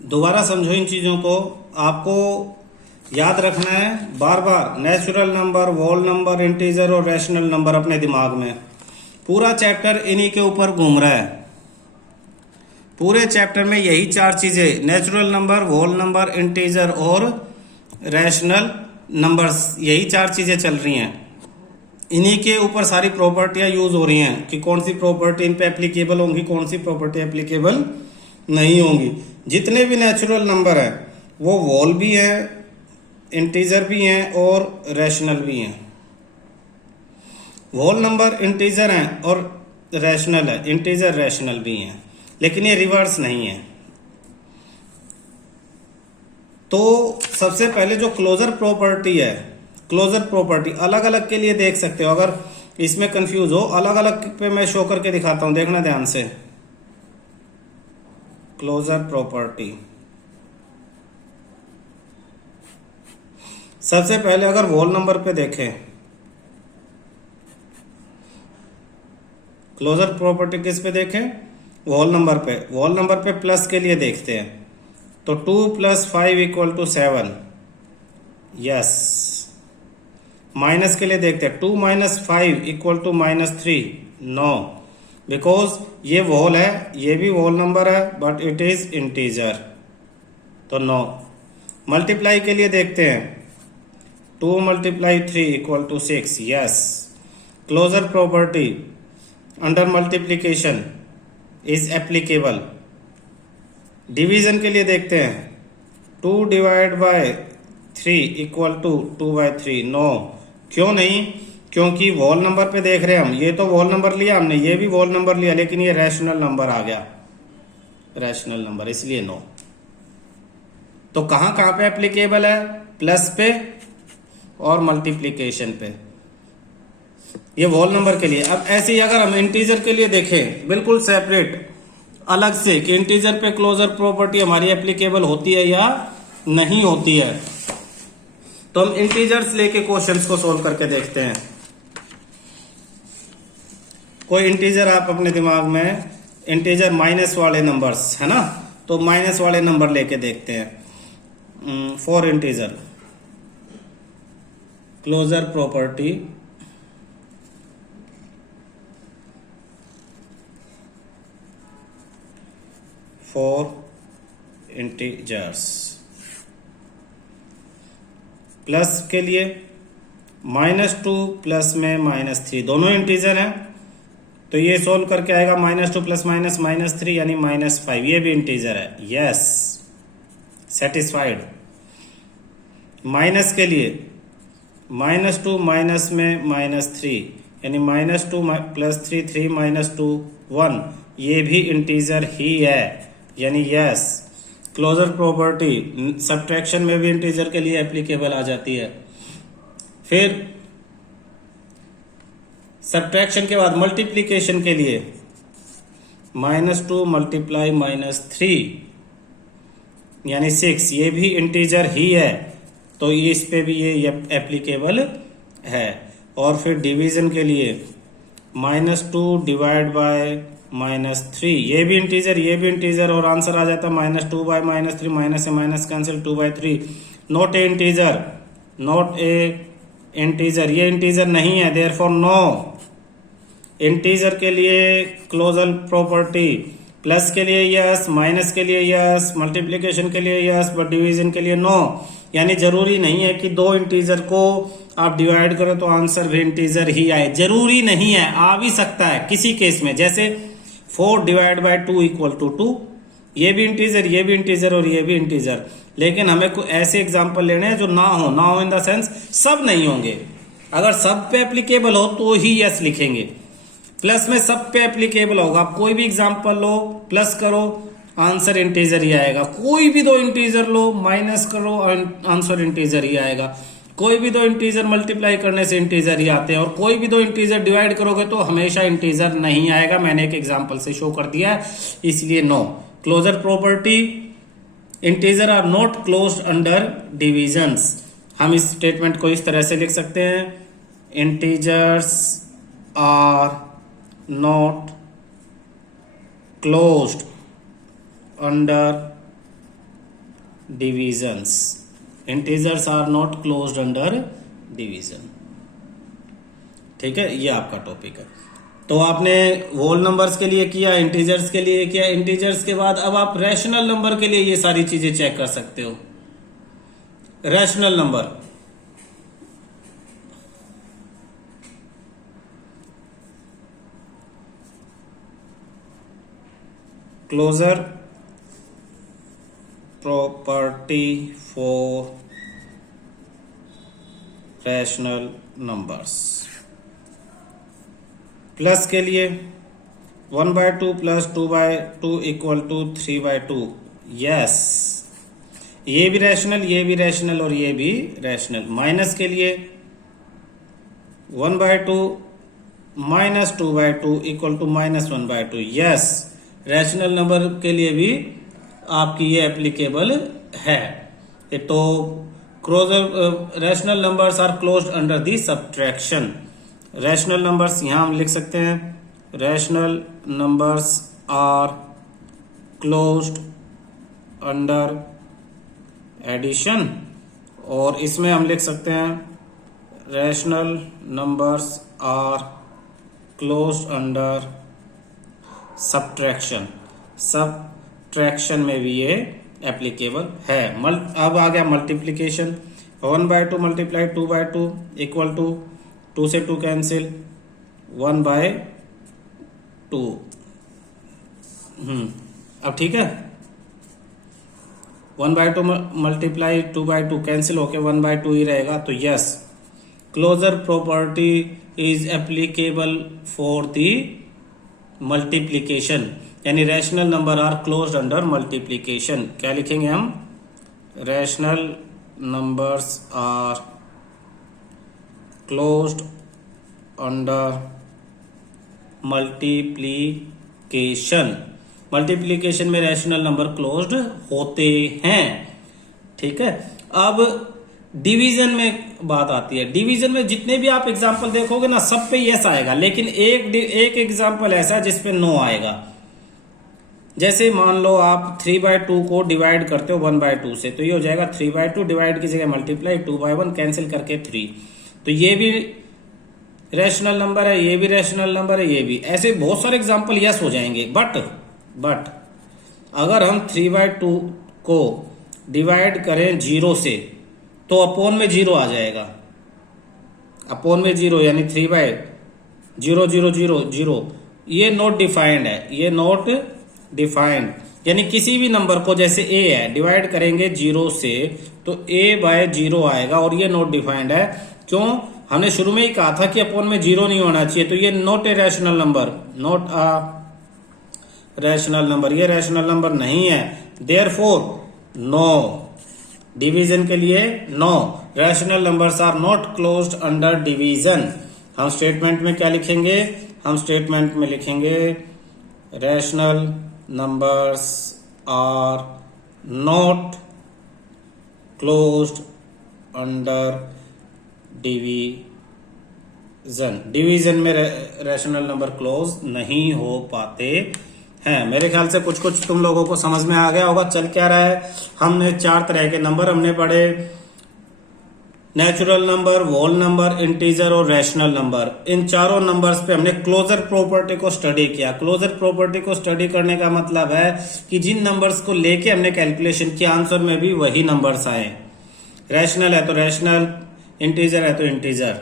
दोबारा समझो इन चीजों को। आपको याद रखना है बार बार, natural number, whole number, integer और रैशनल नंबर अपने दिमाग में। पूरा चैप्टर इन्हीं के ऊपर घूम रहा है। पूरे चैप्टर में यही चार चीजें, natural number, whole number, integer और रैशनल नंबर्स, यही चार चीजें चल रही हैं। इन्हीं के ऊपर सारी प्रॉपर्टियां यूज हो रही हैं कि कौन सी प्रॉपर्टी इन पे एप्लीकेबल होंगी, कौन सी प्रॉपर्टी एप्लीकेबल नहीं होंगी। जितने भी नेचुरल नंबर है वो होल भी है, इंटीजर भी हैं और रैशनल भी हैं। होल नंबर इंटीजर हैं और रैशनल है, इंटीजर रैशनल भी हैं, लेकिन ये रिवर्स नहीं है। तो सबसे पहले जो क्लोजर प्रॉपर्टी है, क्लोजर प्रॉपर्टी अलग अलग के लिए देख सकते हो। अगर इसमें कंफ्यूज हो, अलग अलग पे मैं शो करके दिखाता हूं, देखना ध्यान से। क्लोजर प्रॉपर्टी सबसे पहले अगर होल नंबर पे देखें, क्लोजर प्रॉपर्टी किस पे देखें? होल नंबर पे। होल नंबर पे प्लस के लिए देखते हैं, तो 2 + 5 = 7, यस। माइनस के लिए देखते हैं, 2 - 5 = -3, नो, बिकॉज ये होल है, ये भी होल नंबर है, बट इट इज इंटीजर, तो नो। मल्टीप्लाई के लिए देखते हैं, 2 × 3 = 6, yes. Closure property under multiplication is applicable. Division के लिए देखते हैं, 2 / 3 = 2/3, नो। क्यों नहीं? क्योंकि होल नंबर पे देख रहे हैं हम, ये तो होल नंबर लिया हमने, ये भी होल नंबर लिया, लेकिन ये रैशनल नंबर आ गया, रैशनल नंबर, इसलिए नो। तो कहां कहां पे एप्लीकेबल है? प्लस पे और मल्टीप्लीकेशन पे, ये होल नंबर के लिए। अब ऐसे ही अगर हम इंटीजर के लिए देखें, बिल्कुल सेपरेट अलग से, कि इंटीजर पे क्लोजर प्रॉपर्टी हमारी एप्लीकेबल होती है या नहीं होती है, तो हम इंटीजर्स लेके क्वेश्चंस को सोल्व करके देखते हैं। कोई इंटीजर आप अपने दिमाग में, इंटीजर माइनस वाले नंबर्स है ना, तो माइनस वाले नंबर लेके देखते हैं। 4 integer, closure property for integers. Plus के लिए -2 प्लस में -3, दोनों इंटीजर हैं, तो ये सोल्व करके आएगा -2 + -3 यानी -5, ये भी इंटीजर है, यस, सेटिस्फाइड। माइनस के लिए -2 माइनस में -3 यानी -2 + 3 3 -2 1, ये भी इंटीजर ही है, यानी यस। क्लोजर प्रॉपर्टी सब्ट्रैक्शन में भी इंटीजर के लिए एप्लीकेबल आ जाती है। फिर सब्ट्रैक्शन के बाद मल्टीप्लिकेशन के लिए -2 × -3 यानी 6, ये भी इंटीजर ही है, तो इस पे भी ये एप्लीकेबल है। और फिर डिवीजन के लिए -2 / -3, ये भी इंटीजर, ये भी इंटीजर, और आंसर आ जाता है -2 / -3, माइनस से minus cancel, 2/3, not a integer, not a integer, ये इंटीजर नहीं है, देयरफॉर नो। इंटीजर के लिए क्लोजर प्रॉपर्टी, प्लस के लिए यस, माइनस के लिए यस, मल्टीप्लिकेशन के लिए यस, बट डिवीजन के लिए नो। यानी जरूरी नहीं है कि 2 इंटीजर को आप डिवाइड करो तो आंसर भी इंटीजर ही आए, जरूरी नहीं है, आ भी सकता है किसी केस में, जैसे 4 / 2 = 2, ये भी इंटीजर, ये भी इंटीजर और ये भी इंटीजर। लेकिन हमें कोई ऐसे एग्जांपल लेने हैं जो ना हो इन द सेंस सब नहीं होंगे। अगर सब पे एप्लीकेबल हो तो ही यस लिखेंगे, प्लस में सब पे एप्लीकेबल होगा। आप कोई भी एग्जांपल लो, प्लस करो, आंसर इंटीजर ही आएगा। कोई भी 2 इंटीजर लो, माइनस करो, आंसर इंटीजर ही आएगा। कोई भी 2 इंटीजर मल्टीप्लाई करने से इंटीजर ही आते हैं, और कोई भी 2 इंटीजर डिवाइड करोगे तो हमेशा इंटीजर नहीं आएगा। मैंने एक एग्जांपल से शो कर दिया है, इसलिए no. Closure property, integer are not closed under divisions. हम इस स्टेटमेंट को इस तरह से लिख सकते हैं, integers are not closed under divisions. Integers are not closed under division. ठीक है, ये आपका टॉपिक है। तो आपने होल नंबर्स के लिए किया, इंटीजर्स के लिए किया, इंटीजर्स के बाद अब आप रैशनल नंबर के लिए ये सारी चीजें चेक कर सकते हो। Rational number, closure property for rational numbers. Plus के लिए 1/2 प्लस 2/2 इक्वल टू 3/2। यस, ये भी रैशनल, ये भी रैशनल और ये भी रैशनल। माइनस के लिए 1/2 minus 2/2 equal to -1/2। Yes, rational number के लिए भी आपकी ये एप्लीकेबल है। तो closure rational numbers are closed under the subtraction. Rational numbers यहां हम लिख सकते हैं, rational numbers are closed under addition, और इसमें हम लिख सकते हैं rational numbers are closed under subtraction. Subtraction में भी ये एप्लीकेबल है। अब आ गया मल्टीप्लीकेशन। 1/2 मल्टीप्लाई 2/2 इक्वल टू 2 से 2 कैंसिल 1/2। अब ठीक है, 1/2 मल्टीप्लाई 2/2 कैंसिल होके 1/2 ही रहेगा। तो yes, closure property is applicable for the multiplication, यानी rational number are closed under multiplication. क्या लिखेंगे हम? Rational numbers are closed under multiplication. Multiplication में रैशनल नंबर क्लोज्ड होते हैं। ठीक है, अब डिवीजन में बात आती है। डिवीजन में जितने भी आप एग्जाम्पल देखोगे ना, सब पे यस आएगा, लेकिन एक एग्जाम्पल ऐसा है जिसपे नो आएगा। जैसे मान लो आप 3/2 को डिवाइड करते हो 1/2 से, तो ये हो जाएगा 3/2 डिवाइड की जगह मल्टीप्लाई 2/1 कैंसिल करके 3। तो ये भी रैशनल नंबर है, ये भी रैशनल नंबर है, ये भी। ऐसे बहुत सारे एग्जाम्पल यस हो जाएंगे। बट अगर हम 3/2 को डिवाइड करें 0 से, तो अपोन में 0 आ जाएगा। अपोन में 0 यानी 3/00000। ये नॉट डिफाइंड है, ये नॉट डिफाइंड, यानी किसी भी नंबर को, जैसे a है, डिवाइड करेंगे 0 से तो a/0 आएगा, और ये नॉट डिफाइंड है। क्यों? हमने शुरू में ही कहा था कि अपोन में 0 नहीं होना चाहिए। तो ये not a rational number, not a rational number, ये रैशनल नंबर नहीं है। देयरफॉर नो, डिवीजन के लिए no, rational numbers are not closed under division. हम स्टेटमेंट में क्या लिखेंगे? हम स्टेटमेंट में लिखेंगे rational numbers are not closed under division. Division में रैशनल नंबर क्लोज नहीं हो पाते हैं। मेरे ख्याल से कुछ कुछ तुम लोगों को समझ में आ गया होगा चल क्या रहा है। हमने 4 तरह के नंबर हमने पढ़े, natural number, whole number, integer और रैशनल नंबर। इन चारों नंबर्स पे हमने क्लोजर प्रॉपर्टी को स्टडी किया। क्लोजर प्रॉपर्टी को स्टडी करने का मतलब है कि जिन नंबर्स को लेके हमने कैलकुलेशन किया, आंसर में भी वही नंबर्स आए। रैशनल है तो रैशनल, इंटीजर है तो इंटीजर।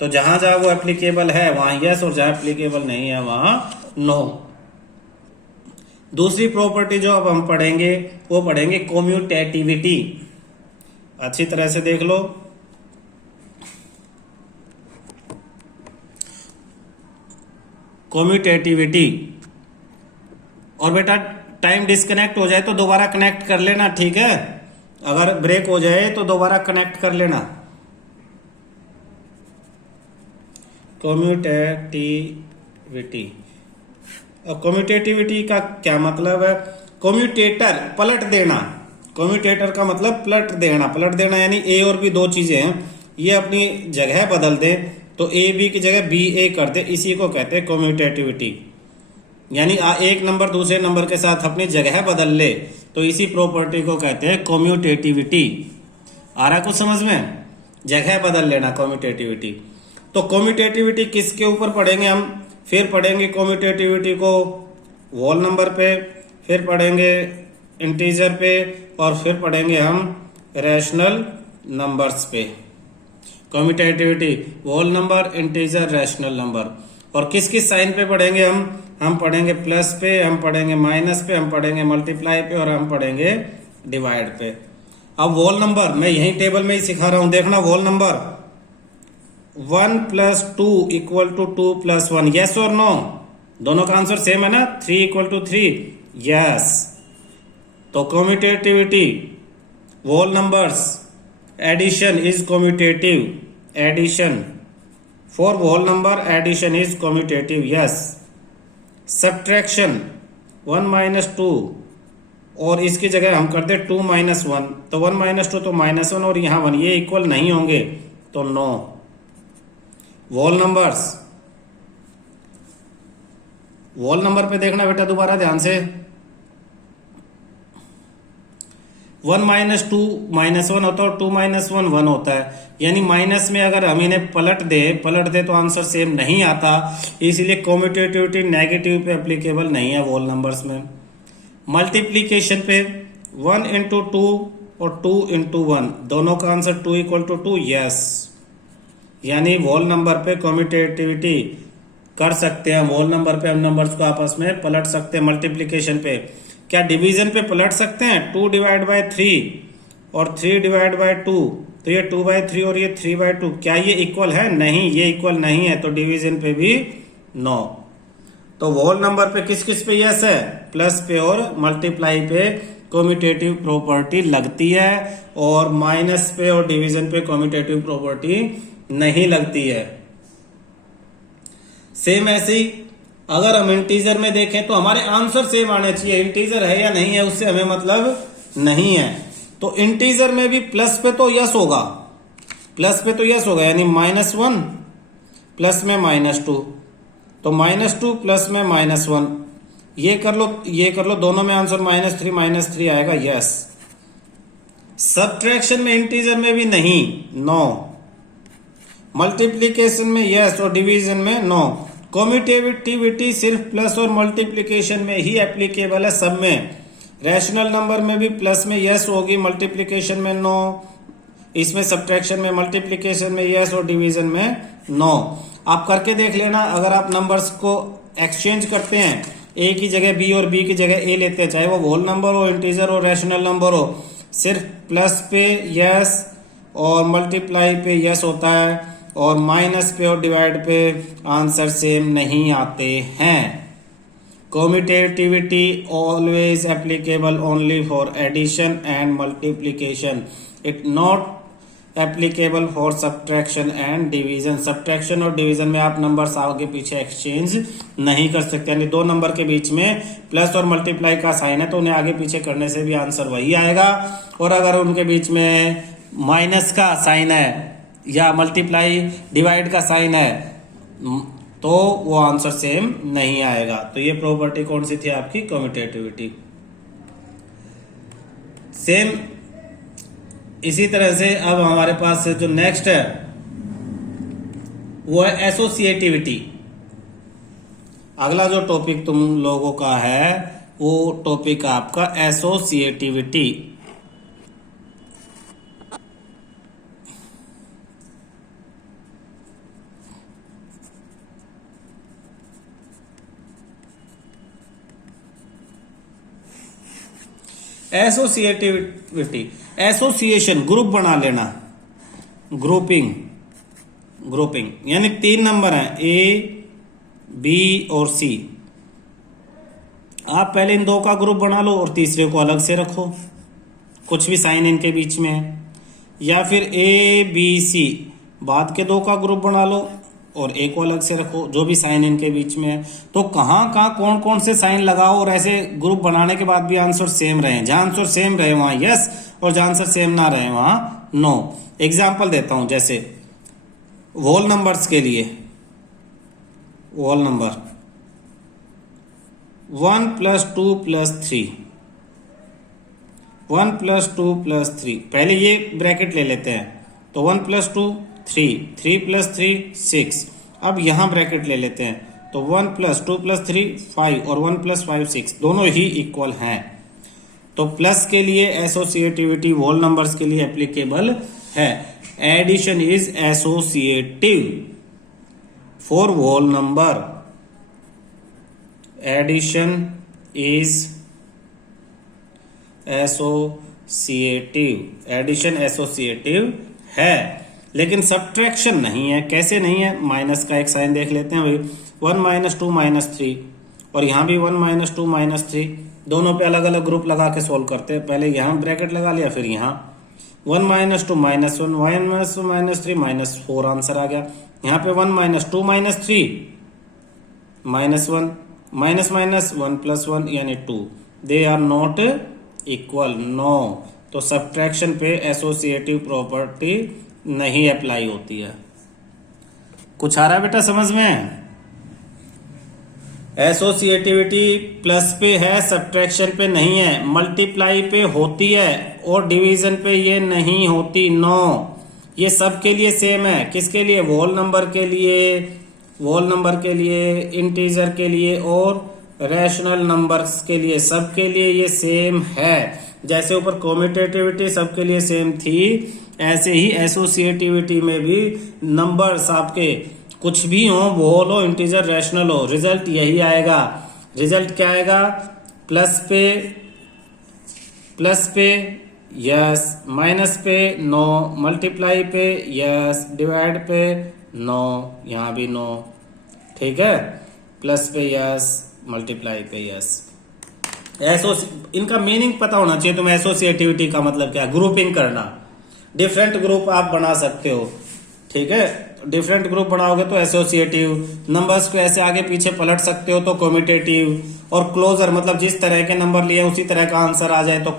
तो जहां जहां वो एप्लीकेबल है वहां यस, और जहां एप्लीकेबल नहीं है वहां नो। दूसरी प्रॉपर्टी जो अब हम पढ़ेंगे वो पढ़ेंगे कम्यूटेटिविटी। अच्छी तरह से देख लो। कम्यूटेटिविटी। और बेटा टाइम डिस्कनेक्ट हो जाए तो दोबारा कनेक्ट कर लेना, ठीक है? अगर ब्रेक हो जाए तो दोबारा कनेक्ट कर लेना। कम्यूटेटिविटी। और कम्यूटेटिविटी का क्या मतलब है? कम्यूटेटर, पलट देना। कम्यूटेटर का मतलब पलट देना। पलट देना यानी ए और बी दो चीजें हैं, ये अपनी जगह बदल दे तो ए बी की जगह बी ए कर दे, इसी को कहते हैं कम्यूटेटिविटी। यानी एक नंबर दूसरे नंबर के साथ अपनी जगह बदल ले, तो इसी प्रॉपर्टी को कहते हैं कम्यूटेटिविटी। आ रहा कुछ समझ में? जगह बदल लेना, कम्यूटेटिविटी। तो कम्यूटेटिविटी किसके ऊपर पढ़ेंगे हम? फिर पढ़ेंगे कम्यूटेटिविटी को होल नंबर पे, फिर पढ़ेंगे इंटीजर पे, और फिर पढ़ेंगे हम रैशनल नंबर्स पे। Commutativity whole number, integer, rational number. और किस किस साइन पे पढ़ेंगे हम पढ़ेंगे प्लस पे, हम पढ़ेंगे माइनस पे, हम पढ़ेंगे मल्टीप्लाई पे, और हम पढ़ेंगे डिवाइड पे। अब होल नंबर मैं यही टेबल में ही सिखा रहा हूं, देखना। होल नंबर 1 + 2 = 2 + 1, यस और नो? दोनों का आंसर सेम है ना? 3 = 3, यस। तो commutativity whole numbers, addition is commutative, addition for whole number addition is commutative, yes. Subtraction 1 - 2, और इसकी जगह हम कर दे 2 - 1, तो 1 - 2 तो -1, और यहाँ 1, ये इक्वल नहीं होंगे, तो no. Whole numbers, whole number पे देखना बेटा दोबारा ध्यान से। 1 - 2 -1 होता है, और 2 - 1 1 होता है। यानी माइनस में अगर हम इन्हें पलट दे तो आंसर सेम नहीं आता, इसलिए कम्यूटेटिविटी नेगेटिव पे एप्लीकेबल नहीं है होल नंबर्स में। मल्टीप्लीकेशन पे 1 × 2 और 2 × 1, दोनों का आंसर 2 = 2, यस। यानी होल नंबर पे कम्यूटेटिविटी कर सकते हैं, होल नंबर पे हम नंबर्स को आपस में पलट सकते हैं। मल्टीप्लीकेशन पे क्या डिवीजन पे पलट सकते हैं? 2/3 और 3/2, तो ये 2/3 और ये 3/2, क्या ये इक्वल है? नहीं, ये इक्वल नहीं है, तो डिवीजन पे भी नो। तो होल नंबर पे किस किस पे यस है? प्लस पे और मल्टीप्लाई पे कम्यूटेटिव प्रॉपर्टी लगती है, और माइनस पे और डिवीजन पे कम्यूटेटिव प्रॉपर्टी नहीं लगती है। सेम ऐसे ही अगर हम इंटीजर में देखें तो हमारे आंसर सेम आने चाहिए, इंटीजर है या नहीं है उससे हमें मतलब नहीं है। तो इंटीजर में भी प्लस पे तो यस होगा, प्लस पे तो यस होगा, यानी -1 प्लस में -2, तो -2 प्लस में -1, ये कर लो, ये कर लो, दोनों में आंसर -3 आएगा, यस। सब्ट्रैक्शन में इंटीजर में भी नहीं, नो। मल्टीप्लीकेशन में यस और डिवीजन में नो। कम्यूटेटिविटी सिर्फ प्लस और मल्टीप्लीकेशन में ही एप्लीकेबल है, सब में। रैशनल नंबर में भी प्लस में यस होगी, मल्टीप्लीकेशन में नो। इसमें सब्ट्रैक्शन में, मल्टीप्लीकेशन में यस और डिवीजन में नो। आप करके देख लेना, अगर आप नंबर्स को एक्सचेंज करते हैं, ए की जगह बी और बी की जगह ए लेते हैं, चाहे वो होल नंबर हो, इंटीजर हो, रैशनल नंबर हो, सिर्फ प्लस पे यस और मल्टीप्लाई पे यस होता है, और माइनस पे और डिवाइड पे आंसर सेम नहीं आते हैं। Commutativity always applicable only for addition and multiplication, it not applicable for subtraction and division. Subtraction और डिवीजन में आप नंबर्स आगे पीछे एक्सचेंज नहीं कर सकते, यानी दो नंबर के बीच में प्लस और मल्टीप्लाई का साइन है तो उन्हें आगे पीछे करने से भी आंसर वही आएगा, और अगर उनके बीच में माइनस का साइन है या मल्टीप्लाई डिवाइड का साइन है तो वो आंसर सेम नहीं आएगा। तो ये प्रॉपर्टी कौन सी थी आपकी? कम्यूटेटिविटी। सेम इसी तरह से अब हमारे पास जो नेक्स्ट है वो है एसोसिएटिविटी। अगला जो टॉपिक तुम लोगों का है वो टॉपिक आपका एसोसिएटिविटी। एसोसिएटिविटी, एसोसिएशन, ग्रुप बना लेना, ग्रुपिंग, ग्रुपिंग यानी 3 नंबर हैं ए, बी और सी। आप पहले इन 2 का ग्रुप बना लो और तीसरे को अलग से रखो, कुछ भी साइन इनके बीच में है, या फिर ए बी सी बाद के 2 का ग्रुप बना लो और ए को अलग से रखो, जो भी साइन इनके बीच में है। तो कहाँ कहाँ कौन कौन से साइन लगाओ और ऐसे ग्रुप बनाने के बाद भी आंसर सेम रहे। जहां आंसर सेम रहे वहां यस, और जहां आंसर सेम ना रहे वहां नो। एग्जाम्पल देता हूं, जैसे होल नंबर्स के लिए होल नंबर 1 + 2 + 3 1 + 2 + 3 पहले ये ब्रैकेट ले लेते हैं तो 1 + 2 3 3 + 3 6। अब यहां ब्रैकेट ले लेते हैं तो 1 + 2 + 3 5 और 1 + 5 6 दोनों ही इक्वल हैं। तो प्लस के लिए एसोसिएटिविटी होल नंबर्स के लिए एप्लीकेबल है। Addition is associative for whole number. Addition is associative, addition associative है, लेकिन सब्ट्रैक्शन नहीं है। कैसे नहीं है? माइनस का एक साइन देख लेते हैं भाई। 1 - 2 - 3 और यहां भी 1 - 2 - 3 दोनों पे अलग अलग ग्रुप लगा के सोल्व करते हैं। पहले यहां ब्रैकेट लगा लिया, फिर यहां 1 - 2 - 1 -2 - 3 -4 आंसर आ गया। यहाँ पे 1 - 2 - 3 -1 -1 + 1 यानी 2। They are not equal, no. तो सब्ट्रैक्शन पे एसोसिएटिव प्रॉपर्टी नहीं अप्लाई होती है। कुछ आ रहा है बेटा समझ में? एसोसिएटिविटी प्लस पे है, सब्ट्रैक्शन पे नहीं है। मल्टीप्लाई पे होती है और डिवीजन पे ये नहीं होती, नो। ये सब के लिए सेम है। किसके लिए? होल नंबर के लिए, होल नंबर के लिए, इंटीजर के लिए और रैशनल नंबर्स के लिए, सब के लिए ये सेम है। जैसे ऊपर कम्यूटेटिविटी सबके लिए सेम थी, ऐसे ही एसोसिएटिविटी में भी नंबर्स आपके कुछ भी हो, होल हो, इंटीजर, रैशनल हो, रिजल्ट यही आएगा। रिजल्ट क्या आएगा? प्लस पे यस, माइनस पे नो, मल्टीप्लाई पे यस, डिवाइड पे नो, यहां भी नो। ठीक है, प्लस पे यस, मल्टीप्लाई पे यस। इनका मीनिंग पता होना चाहिए तुम्हें। एसोसिएटिविटी का मतलब क्या? ग्रुपिंग करना। डिफरेंट ग्रुप आप बना सकते हो। ठीक है, डिफरेंट ग्रुप बनाओगे तो एसोसिएटिव, नंबर्स को ऐसे आगे पीछे पलट सकते हो तो कम्यूटेटिव, और क्लोजर मतलब जिस तरह के नंबर लिए उसी तरह का आंसर आ जाए तो